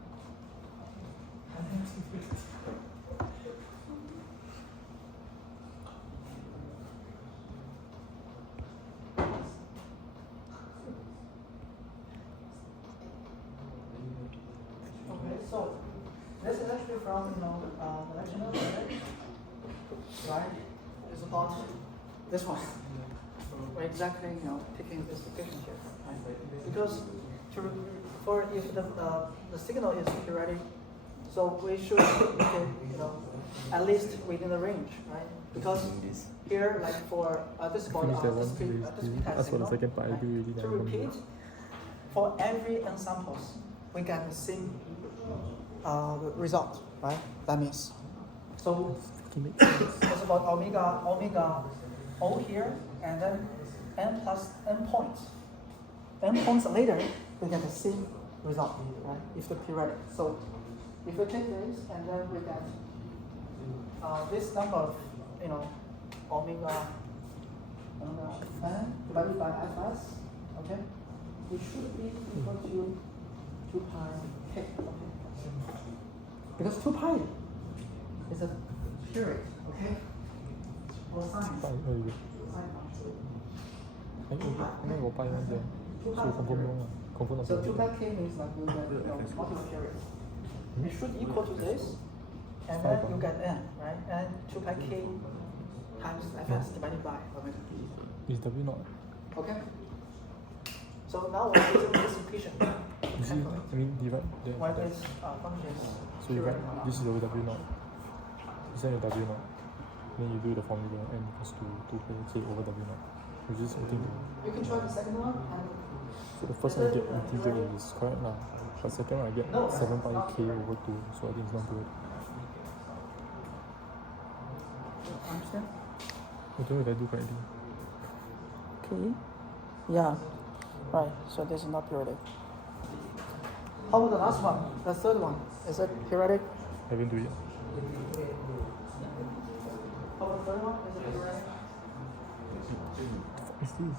Okay, so this is actually from the lecture notes, right? It's about this one. We're exactly taking this equation here, right? Because for if the signal is periodic, so we should make it at least within the range, right? Because here, like for this ball, Finish that one, discrete type ask for the signal, second part, I do already, to then I'm repeat, for every n samples, we get the same result, right? That means so it's about omega O here, and then n plus n points. N points later, we get the same result, right? If the periodic. So if we take this and then we get this number of omega n divided by fs, okay? It should be equal to 2 pi k, okay? Because 2 pi is a period, okay? Or sine. Sine function. 我拜那些，所以 confirm wrong 啊 confirm not So 2 pi correct. k means like you get multiple periods. It should equal to this, and then you get n, right? And 2 pi k times fs divided by omega. Is W not? Okay? So now we're using this equation. You see, I mean divide there. When this function is So you write this is your W naught. This is your W naught. Then you do the formula n equals to 2 k over W naught. Which is something to. You can try the second one and So the first one I get integer is correct now. But second one I get 7 pi k over 2. So I think it's not good. understand? I don't know if I do correctly. Okay. Yeah. Right. So this is not periodic. How about the last one? The third one. Is it periodic? I haven't do it. How about the third one? Is it periodic? What is this?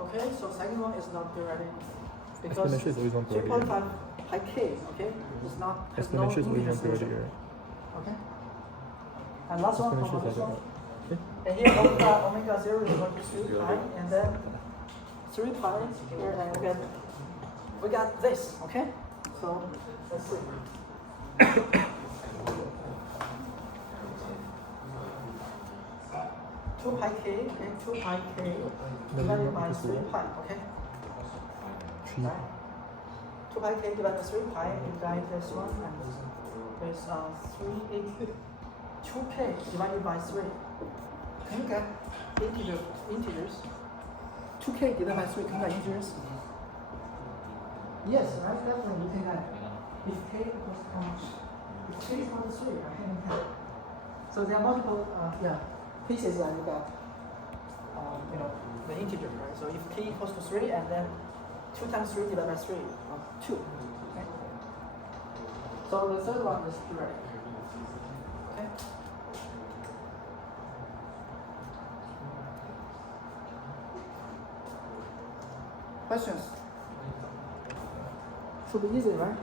Okay, so second one is not periodic because Exponential is always non-periodic. 2.5 pi k, okay, is not has no Exponential is always integer non-periodic, solution. right? Okay. And last one, how Exponential about is this like one? that. Okay. And here omega 0 is equal to 3 pi, and then 3 pi here, and we got this, okay? So let's see. 2 pi k, okay, 2 pi k divided by 3 pi, okay? 3. Right? 2 pi k divided by 3 pi, you got this one, and there's 2k divided by 3. Can you get integers? 2k divided by 3, can you get integers? Yes, right? Definitely you can get. If k equals how much? If k equals 3, I can get. So there are multiple pieces that you got, the integer, right? So if k equals to 3, and then 2 times 3 divided by 3, 2. Okay? So the third one is periodic. Okay? Questions? Should be easy, right?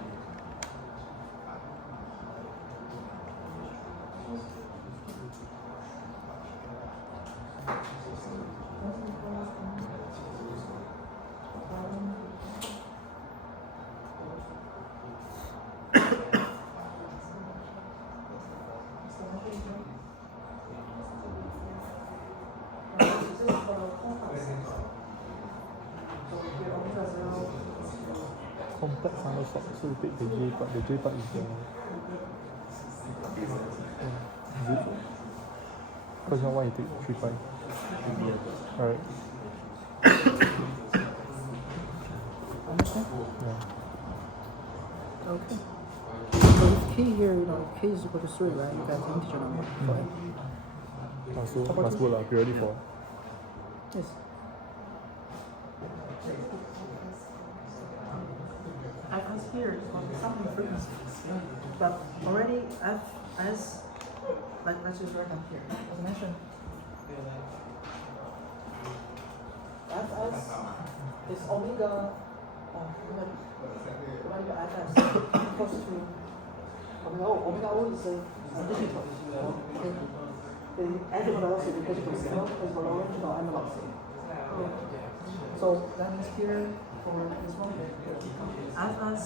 No, so you take the J part. The J part is the. Is it? Because now why you take 3 pi? Alright. Understand? Yeah. Okay. So if k here, k is equal to 3, right? You got integer number for n. So must go lah, periodic for. Yes. F as here is some frequency, but already F as, like let's just write down here. As mentioned, F as is omega Fs equals to omega O. Omega O is a digital. Okay. The angular velocity digital scale is the original analog scale. Okay. So that means here for this one, Fs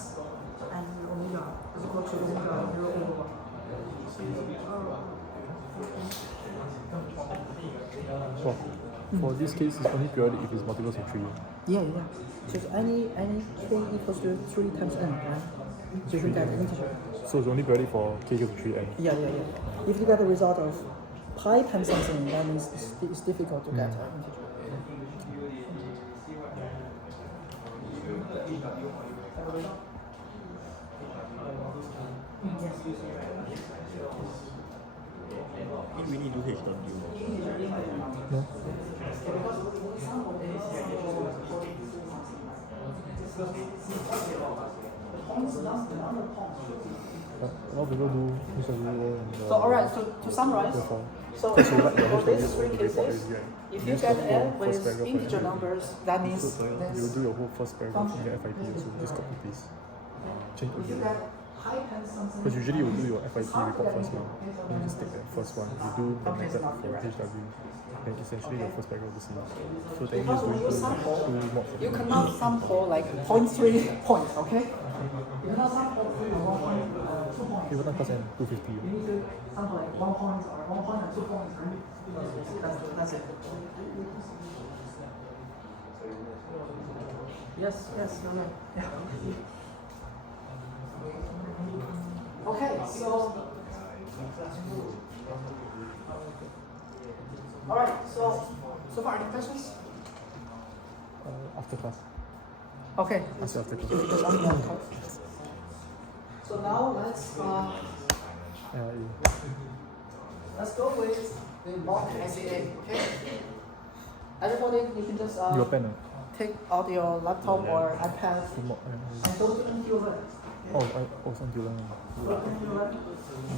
and omega is equal to omega 0 over 1. So for this case, it's only periodic if it's multiples of 3. Yeah. Just any k equals to 3 times n, right? So you can get integer. So it's only periodic for k equals to 3n. Yeah. If you get the result of pi times something, that means it's difficult to get an integer. If we need to do HW. No? A lot of people do HW and So alright, so to summarize, therefore. so Because you write the for these HW three to report cases, is right. if You you use get the n whole first with paragraph integer for everything. numbers, that means You do your whole first paragraph in the FIP also, just copy paste. Change if you it. get pi times something, Because usually you do your FIP report first now. Then you just take that first one. You do the method for HW. Then essentially the first paragraph is the same. So then because you when you just sample, do 2 mods. you cannot sample like 0.3 points, okay? You cannot sample 1 point, 2 points. Even though percent 250. You need to sample like 1 point or 1 point and 2 points, right? That's it. Yes, you're right. Yeah. Okay, so all right. So far, any questions? After class. Okay. After class. Just ask me on the call. So now let's go with the mock SAA. Okay. Everybody, you can just Your pen take out your laptop or iPad mock and go to NQ Learn. something you learn. Go to NQ Learn.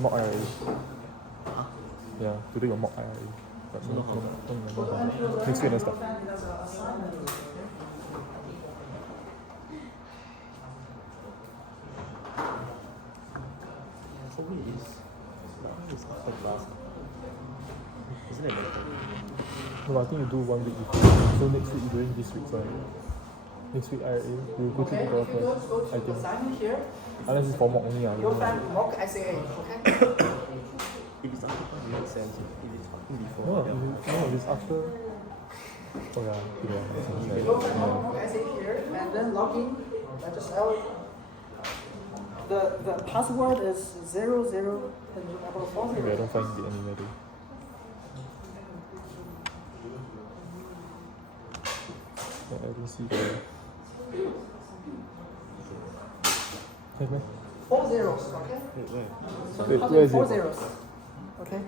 Mock IRA. Yeah, today your mock IRA. But no, Go to NQ no. Learn. Next week and stuff. Find it as an assignment. For me, it's after class. Isn't it better? No, I think you do 1 week before. So next week you're doing this week's one. Next week IRA, you go to Okay, tutorial if you go first. to I think. assignment here, Unless it's for mock only. you'll find mock SAA. Okay. If it's after class, it makes sense. If it's fucking before, No, yeah. if it's after. Oh yeah. Go find mock SAA here and then log in. Just the password is 00 and about 40. Okay, I don't find it anywhere though. I don't see the. Have man? 4 zeros, okay? Wait, where? So Wait, the where is 4 it? zeros. Okay?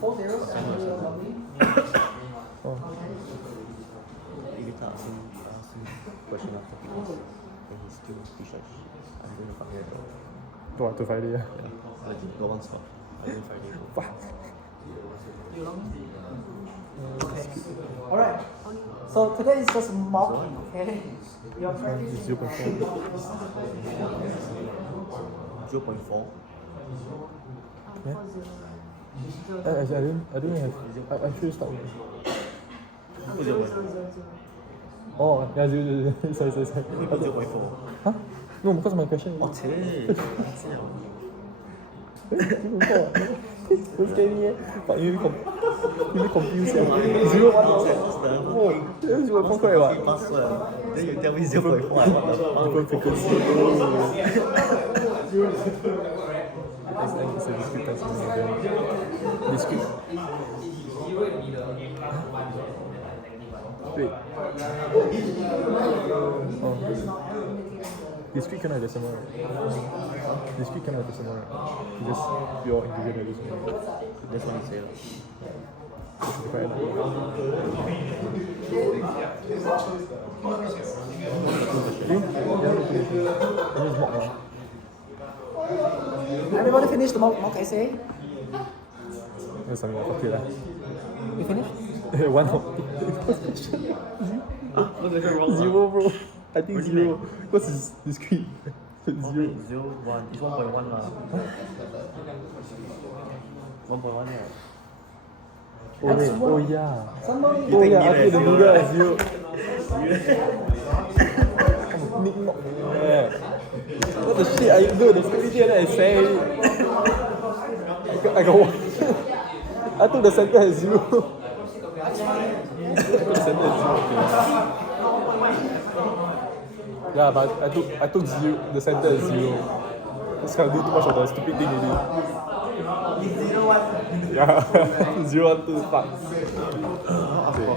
4 zeros and you will log in. Oh, If you ask him question after class, then he's still fish like shit. I'm going to come here though. to Friday. Yeah. Yeah, legit, got 1 spot. I'm going Friday. Fuck. You log in? Okay. Alright. So today is just mocking, okay? Your practice It's 0.4. 0.4. Yeah? I didn't have. I should start. Who's 0.4? Oh, yeah, 0. Sorry. Who's 0.4? Huh? No, because my question Oh, is. 10. Don't scare me, eh? But you confused. 0, 1, 0. Oh, 0.4 correct what? Password. Then you tell me 0.1. What the fuck? Different frequency. Next time it's a discrete time signaling again. Discrete. Wait. Oh. Discrete cannot have decimal, right? Discrete cannot have decimal, right? It's just pure integer values. That's what you say. That should be quite enough. You? Yeah, look finish. I just mock now. Everybody finish the mock essay? That's something like okay lah. You finished? One out. What's the wrong? Zero, bro. I think What do you zero. Because it's discrete. Zero. 0, 1. It's 1.1 lah. 1.1 yeah. Oh wait, oh yeah. Somebody. Oh yeah, I middle put the as middle zero, as zero. Nick knock. Yeah. What the shit I do? The stupid thing that I say. I got one. I took the center as zero. I took the center as zero. Okay. Yeah, but I took zero. The center as zero. Just can't do too much of the stupid thing already. Yeah, 0, 1, 2, fuck. Okay.